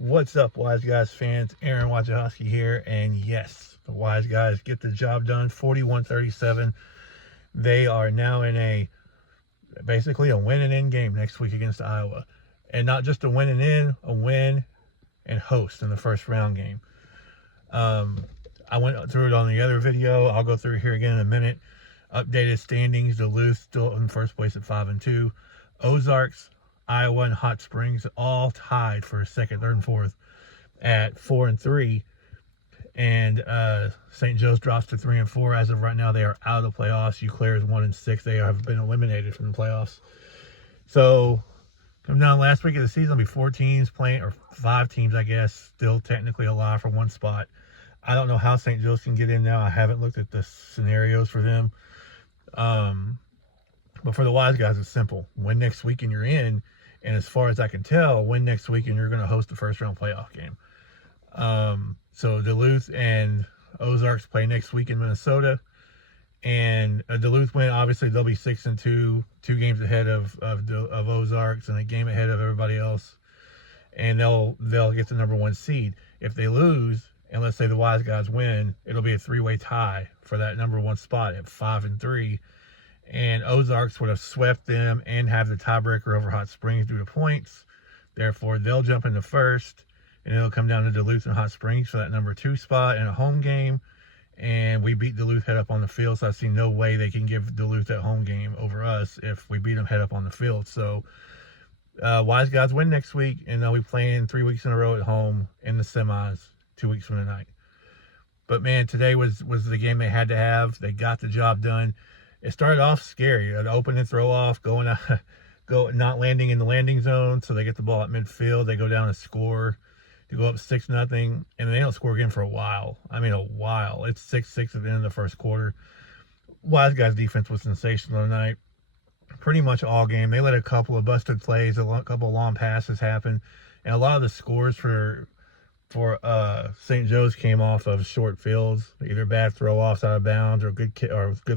What's up, Wise Guys fans? Aaron Wojciechowski here, and yes, the Wise Guys get the job done. 41-37. They are now in basically a win and in game next week against Iowa, and not just a win and in, a win and host in the first round game. I went through it on the other video. I'll go through it here again in a minute. Updated standings: Duluth still in first place at 5-2. Ozarks, Iowa, and Hot Springs all tied for second, third, and fourth at 4-3. And St. Joe's drops to 3-4. As of right now, they are out of the playoffs. Eau Claire is 1-6. They have been eliminated from the playoffs. So, come down last week of the season, there'll be 4 teams playing, or 5 teams, I guess, still technically alive for one spot. I don't know how St. Joe's can get in now. I haven't looked at the scenarios for them. But for the Wise Guys, it's simple. Win next week and you're in. And as far as I can tell, win next week and you're going to host the first round playoff game. So Duluth and Ozarks play next week in Minnesota. And a Duluth win, obviously they'll be 6-2, 2 games ahead of Ozarks and a game ahead of everybody else. And they'll get the number 1 seed. If they lose, and let's say the Wise Guys win, it'll be a 3-way tie for that number 1 spot at 5-3. And Ozarks would have swept them and have the tiebreaker over Hot Springs due to points. Therefore, they'll jump into first, and it'll come down to Duluth and Hot Springs for that number 2 spot in a home game. And we beat Duluth head up on the field, so I see no way they can give Duluth that home game over us if we beat them head up on the field. So, Wise Guys win next week, and they'll be playing 3 weeks in a row at home in the semis 2 weeks from tonight. But, man, today was the game they had to have. They got the job done. It started off scary. An open and throw off, not landing in the landing zone, so they get the ball at midfield. They go down and score to go up 6-0, and they don't score again for a while. I mean, a while. It's 6-6 at the end of the first quarter. Wise Guys' defense was sensational tonight. Pretty much all game. They let a couple of busted plays, a couple of long passes happen, and a lot of the scores for St. Joe's came off of short fields, either bad throw-offs out of bounds or good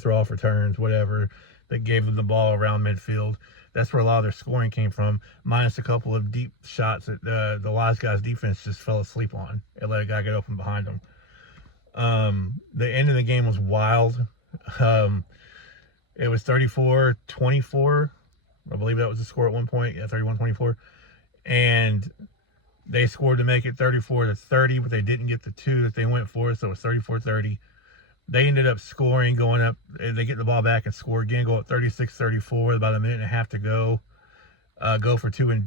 throw-off returns, whatever, that gave them the ball around midfield. That's where a lot of their scoring came from, minus a couple of deep shots that the Wise Guys defense just fell asleep on and let a guy get open behind them. The end of the game was wild. It was 34-24. I believe that was the score at one point. Yeah, 31-24. And they scored to make it 34-30, but they didn't get the 2 that they went for, so it was 34-30. They ended up scoring, going up. They get the ball back and score again, go up 36-34, about a minute and a half to go. Go for 2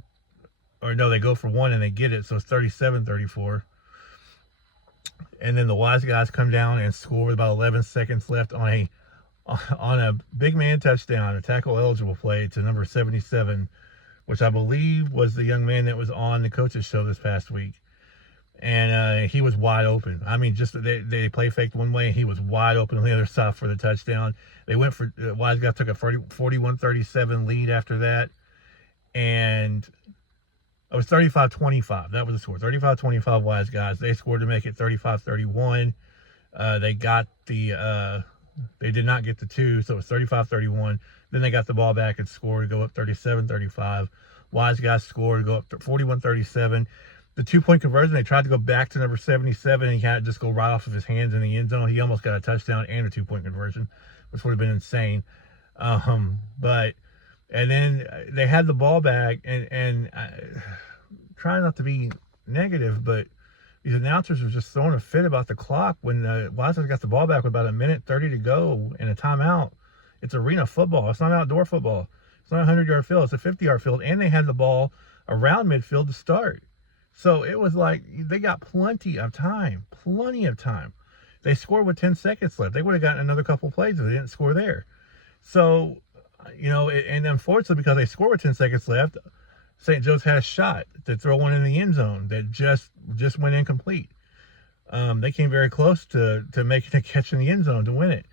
they go for 1 and they get it, so it's 37-34. And then the Wise Guys come down and score with about 11 seconds left on a big man touchdown, a tackle eligible play to number 77, which I believe was the young man that was on the coach's show this past week. And he was wide open. I mean, just they play faked one way, and he was wide open on the other side for the touchdown. They went for Wise Guys took a 41-37 lead after that, and it was 35-25. That was the score. 35-25 Wise Guys. They scored to make it 35-31. They got they did not get the 2, so it was 35-31. Then they got the ball back and scored to go up 37-35. Wise Guys scored to go up 41-37. The 2-point conversion, they tried to go back to number 77, and he had to just go right off of his hands in the end zone. He almost got a touchdown and a 2-point conversion, which would have been insane. And then they had the ball back, and trying not to be negative, but these announcers were just throwing a fit about the clock when Wise Guys got the ball back with about 1:30 to go and a timeout. It's arena football. It's not outdoor football. It's not a 100-yard field. It's a 50-yard field, and they had the ball around midfield to start. So it was like they got plenty of time. They scored with 10 seconds left. They would have gotten another couple plays if they didn't score there. So, and unfortunately, because they scored with 10 seconds left, St. Joe's had a shot to throw one in the end zone that just went incomplete. They came very close to making a catch in the end zone to win it.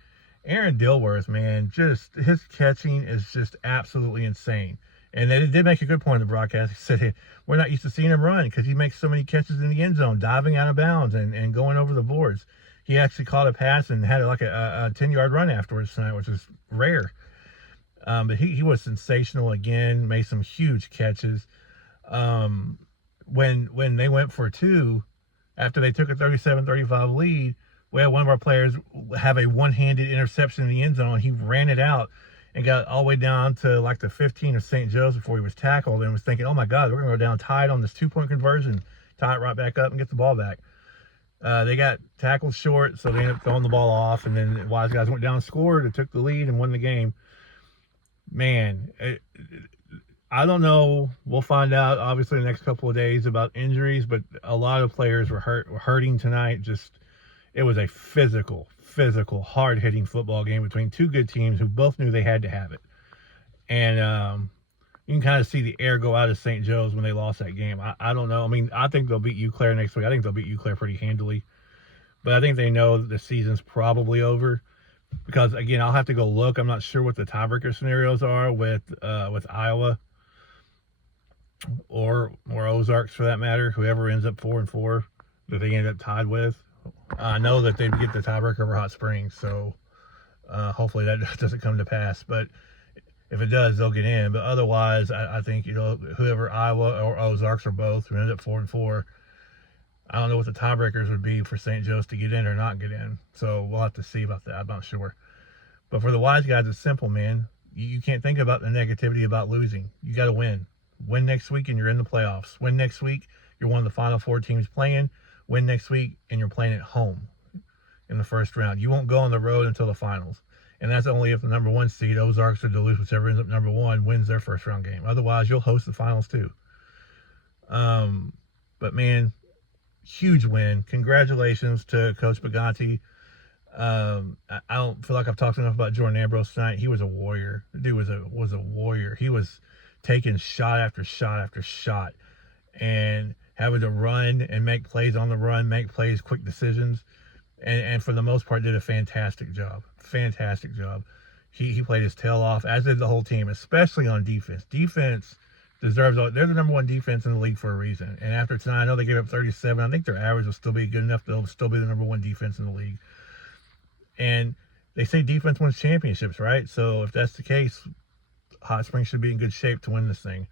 Aaron Dilworth, man, just his catching is just absolutely insane. And they did make a good point in the broadcast. He said, hey, we're not used to seeing him run because he makes so many catches in the end zone, diving out of bounds and going over the boards. He actually caught a pass and had like a 10-yard run afterwards tonight, which is rare. But he was sensational again, made some huge catches. when they went for two, after they took a 37-35 lead, we had one of our players have a one-handed interception in the end zone. He ran it out and got all the way down to like the 15 of St. Joe's before he was tackled, and was thinking, oh my God, we're going to go down tied on this 2-point conversion, tie it right back up and get the ball back. They got tackled short, so they ended up throwing the ball off, and then the Wise Guys went down and scored and took the lead and won the game. Man, I don't know. We'll find out, obviously, the next couple of days about injuries, but a lot of players were hurting tonight. It was a physical, hard-hitting football game between two good teams who both knew they had to have it. And you can kind of see the air go out of St. Joe's when they lost that game. I don't know. I mean, I think they'll beat Eau Claire next week. I think they'll beat Eau Claire pretty handily. But I think they know that the season's probably over. Because, again, I'll have to go look. I'm not sure what the tiebreaker scenarios are with Iowa or Ozarks, for that matter. Whoever ends up 4-4 that they end up tied with. I know that they'd get the tiebreaker over Hot Springs, so hopefully that doesn't come to pass. But if it does, they'll get in. But otherwise, I think, whoever, Iowa or Ozarks or both, who end up 4-4, I don't know what the tiebreakers would be for St. Joe's to get in or not get in. So we'll have to see about that. I'm not sure. But for the Wise Guys, it's simple, man. You can't think about the negativity about losing. You got to win. Win next week and you're in the playoffs. Win next week, you're one of the final four teams playing. Win next week and you're playing at home in the first round. You won't go on the road until the finals. And that's only if the number one seed, Ozarks or Duluth, whichever ends up number one, wins their first round game. Otherwise, you'll host the finals too. But man, huge win. Congratulations to Coach Baganti. I don't feel like I've talked enough about Jordan Ambrose tonight. He was a warrior. The dude was a warrior. He was taking shot after shot after shot and having to run and make plays on the run, make plays, quick decisions. And for the most part, did a fantastic job. Fantastic job. He played his tail off, as did the whole team, especially on defense. Defense deserves, they're the number one defense in the league for a reason. And after tonight, I know they gave up 37. I think their average will still be good enough. They'll still be the number one defense in the league. And they say defense wins championships, right? So if that's the case, Hot Springs should be in good shape to win this thing.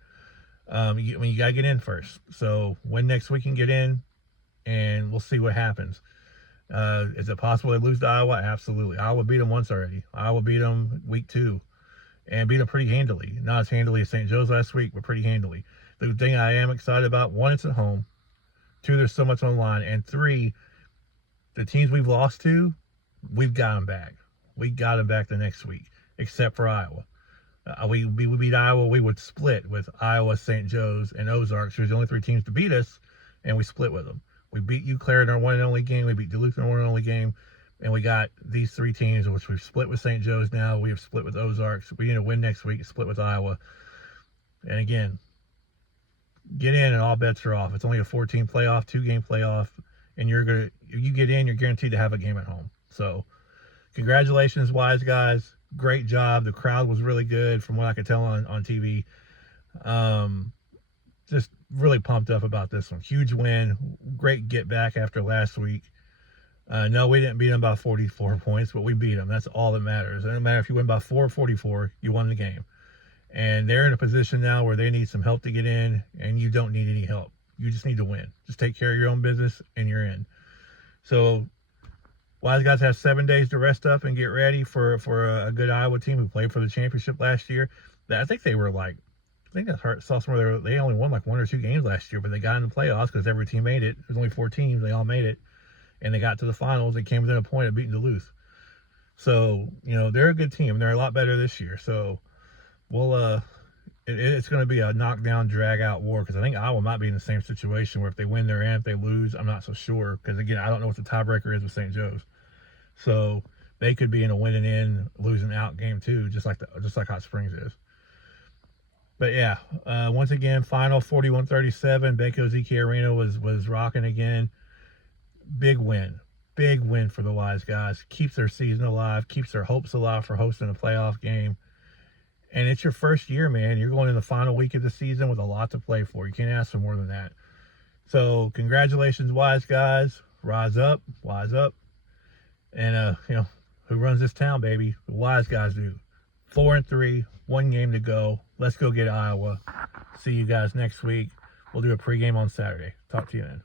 You got to get in first. So win next week and get in, and we'll see what happens. Is it possible they lose to Iowa? Absolutely. Iowa beat them once already. Iowa beat them week 2 and beat them pretty handily. Not as handily as St. Joe's last week, but pretty handily. The thing I am excited about, 1, it's at home. 2, there's so much on the line. And 3, the teams we've lost to, we've got them back. We got them back the next week, except for Iowa. We beat Iowa. We would split with Iowa, St. Joe's, and Ozarks, who was the only 3 teams to beat us, and we split with them. We beat Eau Claire in our one and only game. We beat Duluth in our one and only game. And we got these 3 teams, which we've split with St. Joe's now. We have split with Ozarks. We need to win next week, split with Iowa. And again, get in and all bets are off. It's only a 14 playoff, 2-game playoff. And you get in, you're guaranteed to have a game at home. So congratulations, Wise Guys. Great job. The crowd was really good from what I could tell on TV. Just really pumped up about this one. Huge win. Great get back after last week. No, we didn't beat them by 44 points, but we beat them. That's all that matters. It doesn't matter if you win by 4 or 44, you won the game. And they're in a position now where they need some help to get in, and you don't need any help. You just need to win. Just take care of your own business, and you're in. So Wise Guys have 7 days to rest up and get ready for a good Iowa team who played for the championship last year. I think they were like, I think I saw somewhere they only won like 1 or 2 games last year, but they got in the playoffs because every team made it. There's only 4 teams. They all made it. And they got to the finals and came within a point of beating Duluth. So, they're a good team. They're a lot better this year. So, it's going to be a knockdown, drag-out war because I think Iowa might be in the same situation where if they win, they're in. If they lose, I'm not so sure because, again, I don't know what the tiebreaker is with St. Joe's. So, they could be in a winning in, losing out game too, just like Hot Springs is. But yeah, once again, final 41-37. Baco's EK Arena was rocking again. Big win for the Wise Guys. Keeps their season alive, keeps their hopes alive for hosting a playoff game. And it's your first year, man. You're going in the final week of the season with a lot to play for. You can't ask for more than that. So congratulations, Wise Guys. Rise up, wise up. And who runs this town, baby? The Wise Guys do. 4-3, 1 game to go. Let's go get Iowa. See you guys next week. We'll do a pregame on Saturday. Talk to you then.